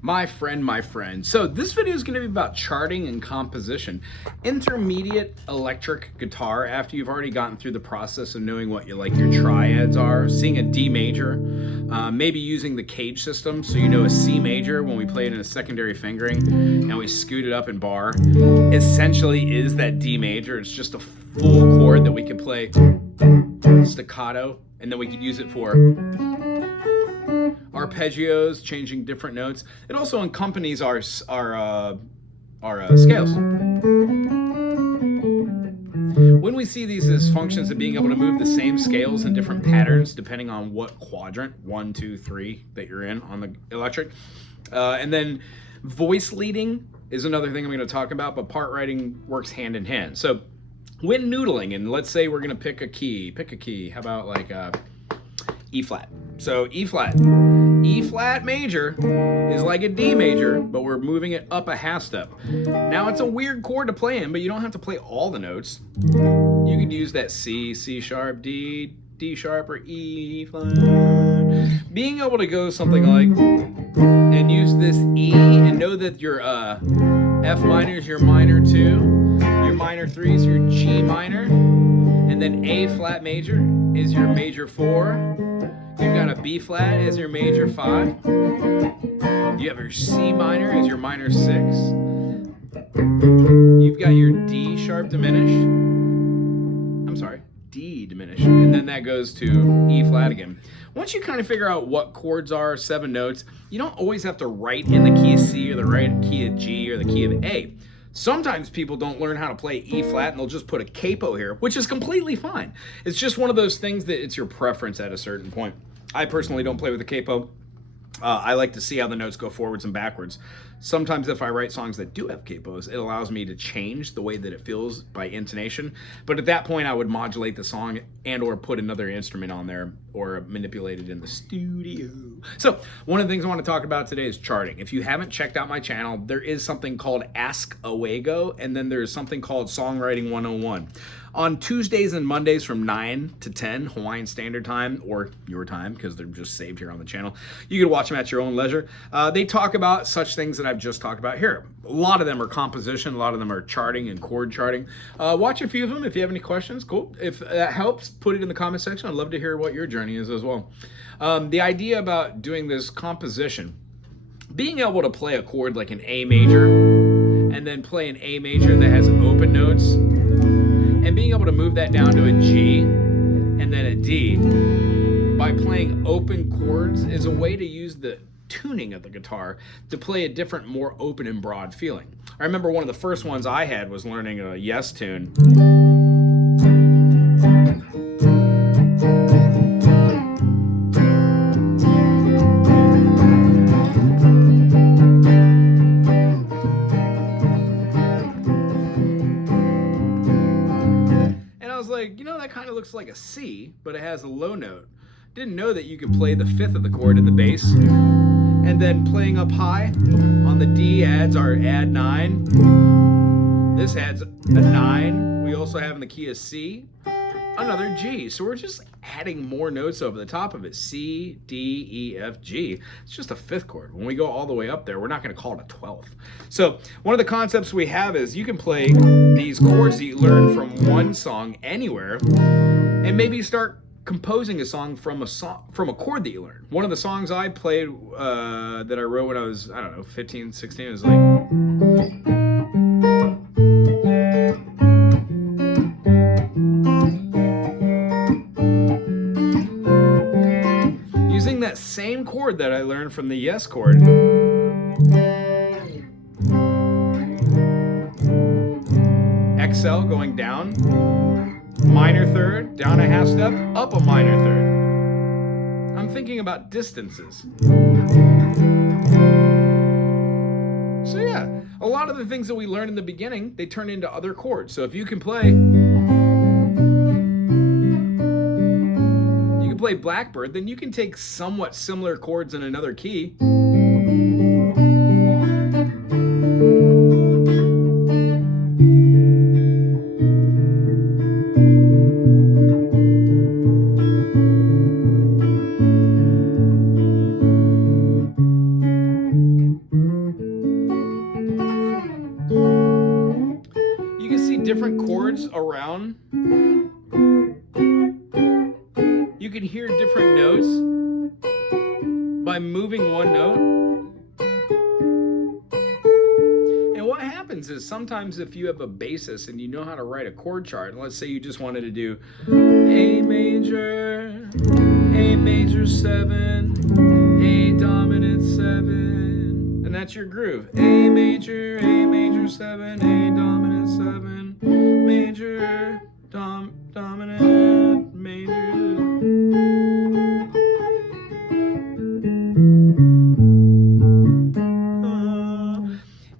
My friend. So this video is going to be about charting and composition. Intermediate electric guitar, after you've already gotten through the process of knowing what your triads are, seeing a D major, maybe using the cage system so you know a C major when we play it in a secondary fingering and we scoot it up in bar, essentially is that D major. It's just a full chord that we can play staccato, and then we could use it for arpeggios, changing different notes. It also accompanies our scales. When we see these as functions of being able to move the same scales in different patterns depending on what quadrant, 1, 2, 3, that you're in on the electric. And then voice leading is another thing I'm going to talk about, but part writing works hand in hand. So when noodling, and let's say we're going to pick a key. How about like E flat? So E flat major is like a D major, but we're moving it up a half step. Now it's a weird chord to play in, but you don't have to play all the notes. You could use that C sharp, D sharp, or E flat. Being able to go something like, and use this E and know that your F minor is your minor 2, your minor 3 is your G minor, and then A flat major is your major 4. You've got a B flat as your major 5. You have your C minor as your minor 6. You've got your D sharp diminished. D diminished. And then that goes to E flat again. Once you kind of figure out what chords are, 7 notes, you don't always have to write in the key of C or the right key of G or the key of A. Sometimes people don't learn how to play E flat and they'll just put a capo here, which is completely fine. It's just one of those things that it's your preference at a certain point. I personally don't play with a capo. I like to see how the notes go forwards and backwards. Sometimes if I write songs that do have capos, it allows me to change the way that it feels by intonation. But at that point, I would modulate the song and or put another instrument on there or manipulate it in the studio. So one of the things I want to talk about today is charting. If you haven't checked out my channel, there is something called Ask a Wago, and then there's something called Songwriting 101. On Tuesdays and Mondays from 9 to 10 Hawaiian Standard Time, or your time, because they're just saved here on the channel. You can watch them at your own leisure. They talk about such things that I've just talked about here. A lot of them are composition, a lot of them are charting and chord charting. Watch a few of them. If you have any questions, cool. If that helps, put it in the comment section. I'd love to hear what your journey is as well. The idea about doing this composition, being able to play a chord like an A major, and then play an A major that has open notes, and being able to move that down to a G and then a D by playing open chords is a way to use the tuning of the guitar to play a different, more open and broad feeling. I remember one of the first ones I had was learning a Yes tune. That kind of looks like a C, but it has a low note. Didn't know that you could play the 5th of the chord in the bass, and then playing up high on the D adds our add 9. This adds a 9. We also have in the key of C another G. So we're just adding more notes over the top of it. C, D, E, F, G. It's just a 5th chord. When we go all the way up there, we're not going to call it a 12th. So one of the concepts we have is you can play these chords that you learn from one song anywhere and maybe start composing a song from a chord that you learned. One of the songs I played that I wrote when I was, 15, 16, was like... using that same chord that I learned from the Yes chord. XL going down, minor 3rd, down a half step, up a minor 3rd. I'm thinking about distances. So yeah, a lot of the things that we learned in the beginning, they turn into other chords. So if you can play Blackbird, then you can take somewhat similar chords in another key. chords around, you can hear different notes by moving one note. And what happens is sometimes if you have a bassist and you know how to write a chord chart, and let's say you just wanted to do A major 7, A dominant 7, and that's your groove. A major 7, A dominant 7, major, dominant, major.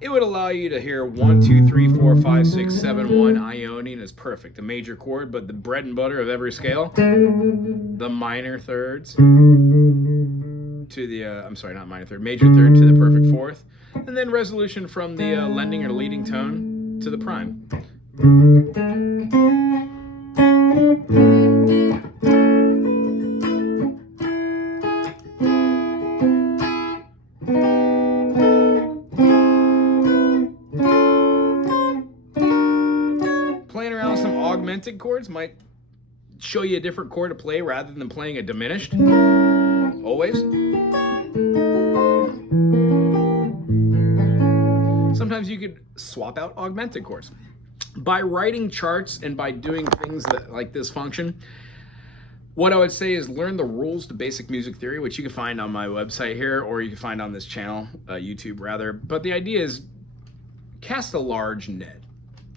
It would allow you to hear 1, 2, 3, 4, 5, 6, 7, 1. Ionian is perfect, a major chord, but the bread and butter of every scale, the minor thirds to the, I'm sorry, not minor third, major third to the perfect fourth, and then resolution from the lending or leading tone to the prime. Playing around with some augmented chords might show you a different chord to play rather than playing a diminished. Always. Sometimes you could swap out augmented chords. By writing charts and by doing things that like this function, what I would say is learn the rules to basic music theory, which you can find on my website here, or you can find on this channel, YouTube rather. But the idea is cast a large net.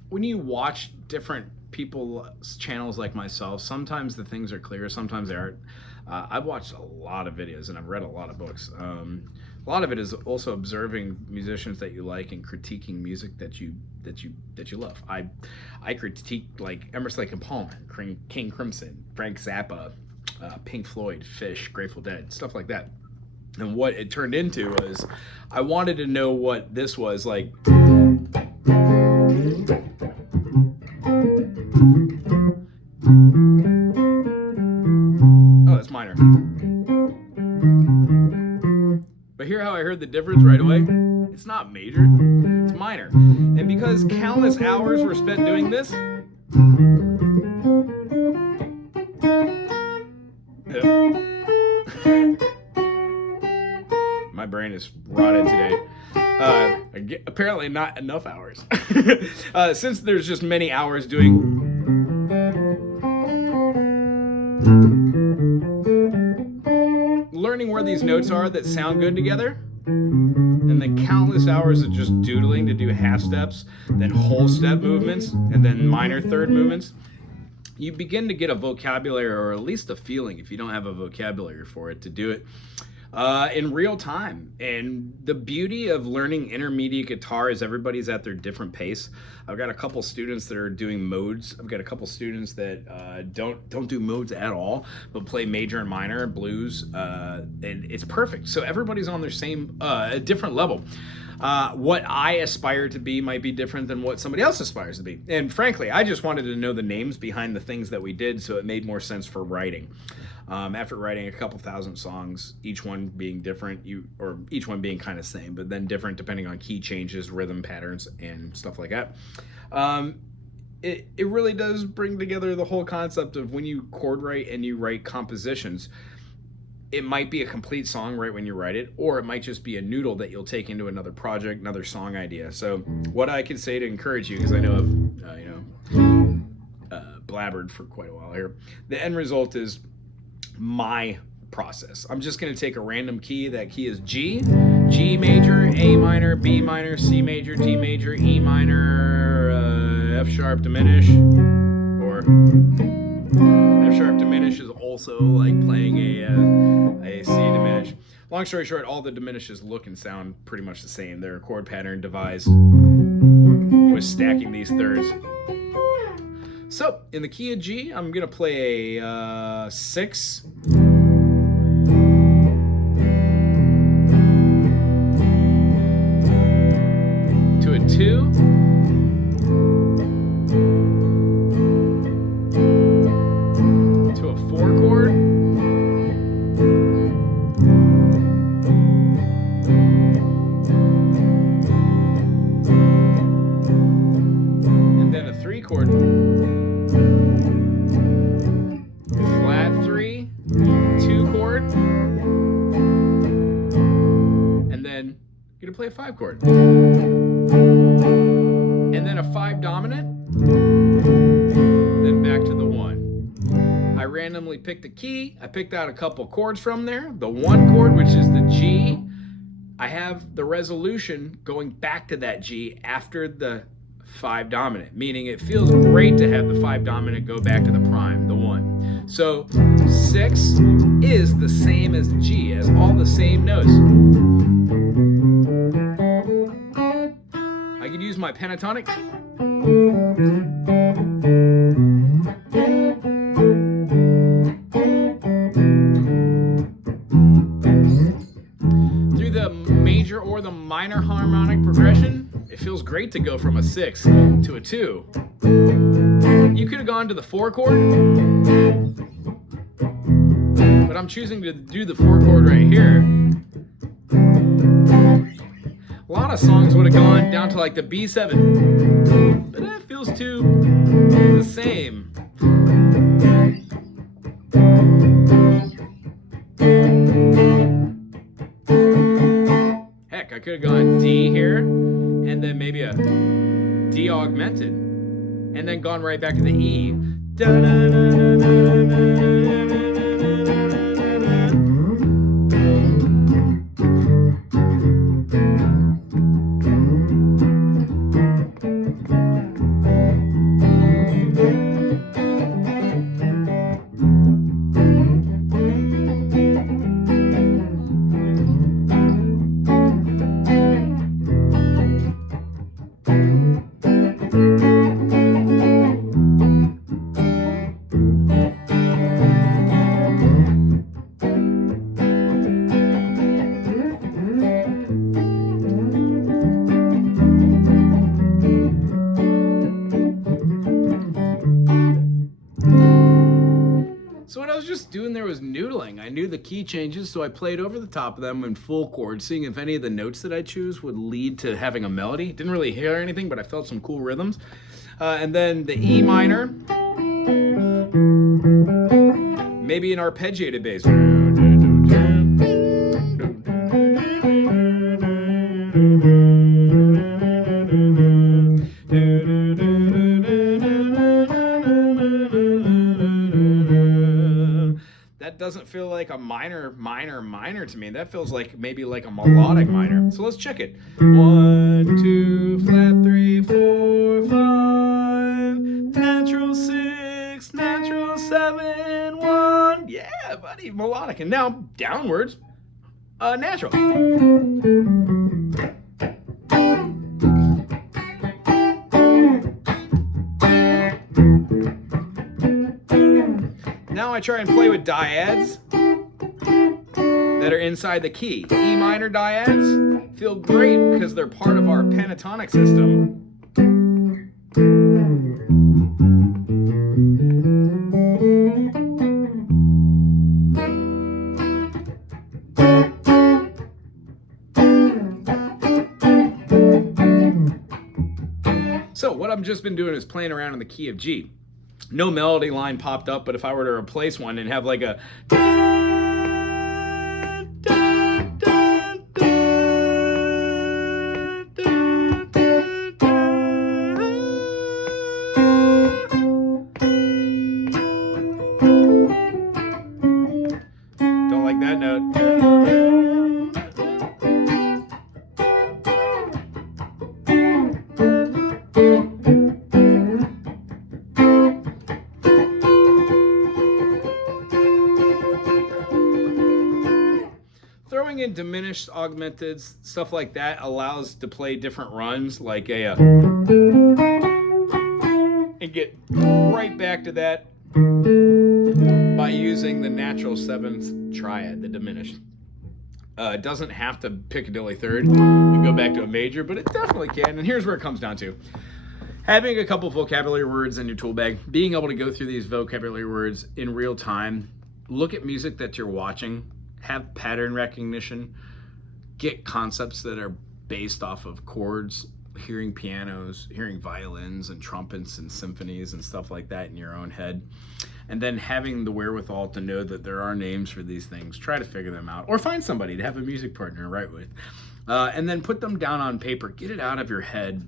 When you watch different people's channels like myself, sometimes the things are clear, sometimes they aren't. I've watched a lot of videos and I've read a lot of books. A lot of it is also observing musicians that you like and critiquing music that you love. I critique like Emerson, Lake and Palmer, King Crimson, Frank Zappa, Pink Floyd, Fish, Grateful Dead, stuff like that. And what it turned into was I wanted to know what this was like. Oh, that's minor. But hear how I heard the difference right away? It's not major, it's minor. And because countless hours were spent doing this, my brain is rotted today. Apparently not enough hours. Since there's just many hours doing learning where these notes are that sound good together, and then countless hours of just doodling to do half steps, then whole step movements, and then minor third movements, you begin to get a vocabulary, or at least a feeling, if you don't have a vocabulary for it, to do it in real time. And the beauty of learning intermediate guitar is everybody's at their different pace. I've got a couple students that are doing modes. I've got a couple students that don't do modes at all, but play major and minor, blues, and it's perfect. So everybody's on their same, different level. What I aspire to be might be different than what somebody else aspires to be. And frankly, I just wanted to know the names behind the things that we did, so it made more sense for writing. After writing a couple thousand songs, each one being different, each one being kind of same, but then different depending on key changes, rhythm patterns, and stuff like that. It really does bring together the whole concept of when you chord write and you write compositions. It might be a complete song right when you write it, or it might just be a noodle that you'll take into another project, another song idea. So what I can say to encourage you, because I know I've blabbered for quite a while here, the end result is my process. I'm just going to take a random key. That key is G, G major, A minor, B minor, C major, D major, E minor, F sharp diminish, or F sharp diminish is also like playing a C diminish. Long story short, all the diminishes look and sound pretty much the same. They're a chord pattern devised with stacking these thirds. So, in the key of G, I'm going to play a 6. To a 2. To a 4 chord. And then a 3 chord. then you're gonna play a 5 chord. And then a 5 dominant, then back to the 1. I randomly picked a key. I picked out a couple chords from there. The 1 chord, which is the G, I have the resolution going back to that G after the 5 dominant, meaning it feels great to have the 5 dominant go back to the prime, the 1. So 6 is the same as G, as all the same notes. I could use my pentatonic. Through the major or the minor harmonic progression, it feels great to go from a 6 to a 2. You could have gone to the 4 chord, but I'm choosing to do the 4 chord right here. A lot of songs would have gone down to like the B7, but that feels too the same. Heck, I could have gone D here, and then maybe a D augmented, and then gone right back to the E. So what I was just doing there was noodling. I knew the key changes, so I played over the top of them in full chord, seeing if any of the notes that I choose would lead to having a melody. Didn't really hear anything, but I felt some cool rhythms. And then the E minor, maybe an arpeggiated bass. That doesn't feel like a minor to me. That feels like maybe like a melodic minor. So let's check it. 1, 2, flat 3, 4, 5, natural 6, natural 7, 1. Yeah, buddy, melodic. And now downwards, natural. Now I try and play with dyads that are inside the key. E minor dyads feel great because they're part of our pentatonic system. So what I've just been doing is playing around in the key of G. No melody line popped up, but if I were to replace one and have like a don't like that note. Throwing in diminished, augmented, stuff like that allows to play different runs, like a and get right back to that by using the natural 7th triad, the diminished. It doesn't have to Piccadilly third and go back to a major, but it definitely can. And here's where it comes down to. Having a couple vocabulary words in your tool bag, being able to go through these vocabulary words in real time, look at music that you're watching, have pattern recognition, get concepts that are based off of chords, hearing pianos, hearing violins and trumpets and symphonies and stuff like that in your own head. And then having the wherewithal to know that there are names for these things, try to figure them out, or find somebody to have a music partner to write with. and then put them down on paper. Get it out of your head.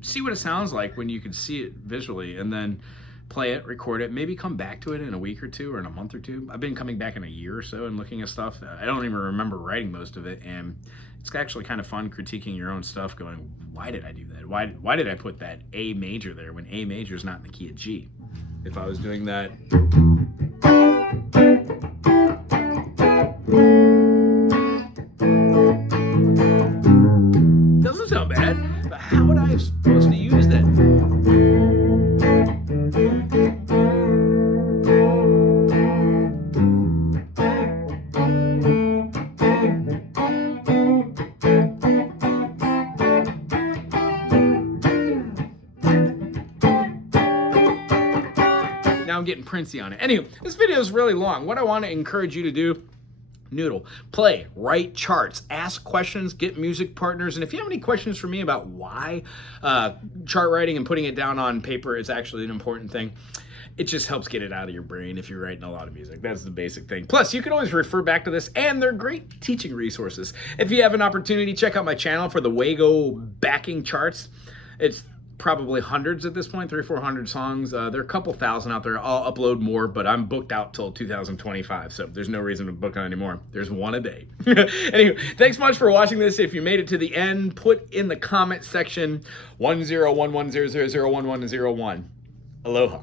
See what it sounds like when you can see it visually, and then play it, record it, maybe come back to it in a week or two or in a month or two. I've been coming back in a year or so and looking at stuff. I don't even remember writing most of it, and it's actually kind of fun critiquing your own stuff, going, why did I do that? Why did I put that A major there when A major is not in the key of G? If I was doing that... Doesn't sound bad, but how would I have supposed to use that? Now I'm getting Princey on it. Anyway, this video is really long. What I want to encourage you to do, noodle, play, write charts, ask questions, get music partners. And if you have any questions for me about why chart writing and putting it down on paper is actually an important thing, it just helps get it out of your brain if you're writing a lot of music. That's the basic thing. Plus, you can always refer back to this, and they're great teaching resources. If you have an opportunity, check out my channel for the Wago backing charts. It's probably hundreds at this point, 300 or 400 songs. There are a couple thousand out there. I'll upload more, but I'm booked out till 2025, so there's no reason to book on anymore. There's one a day. Anyway, thanks much for watching this. If you made it to the end, put in the comment section 1011000101. Aloha.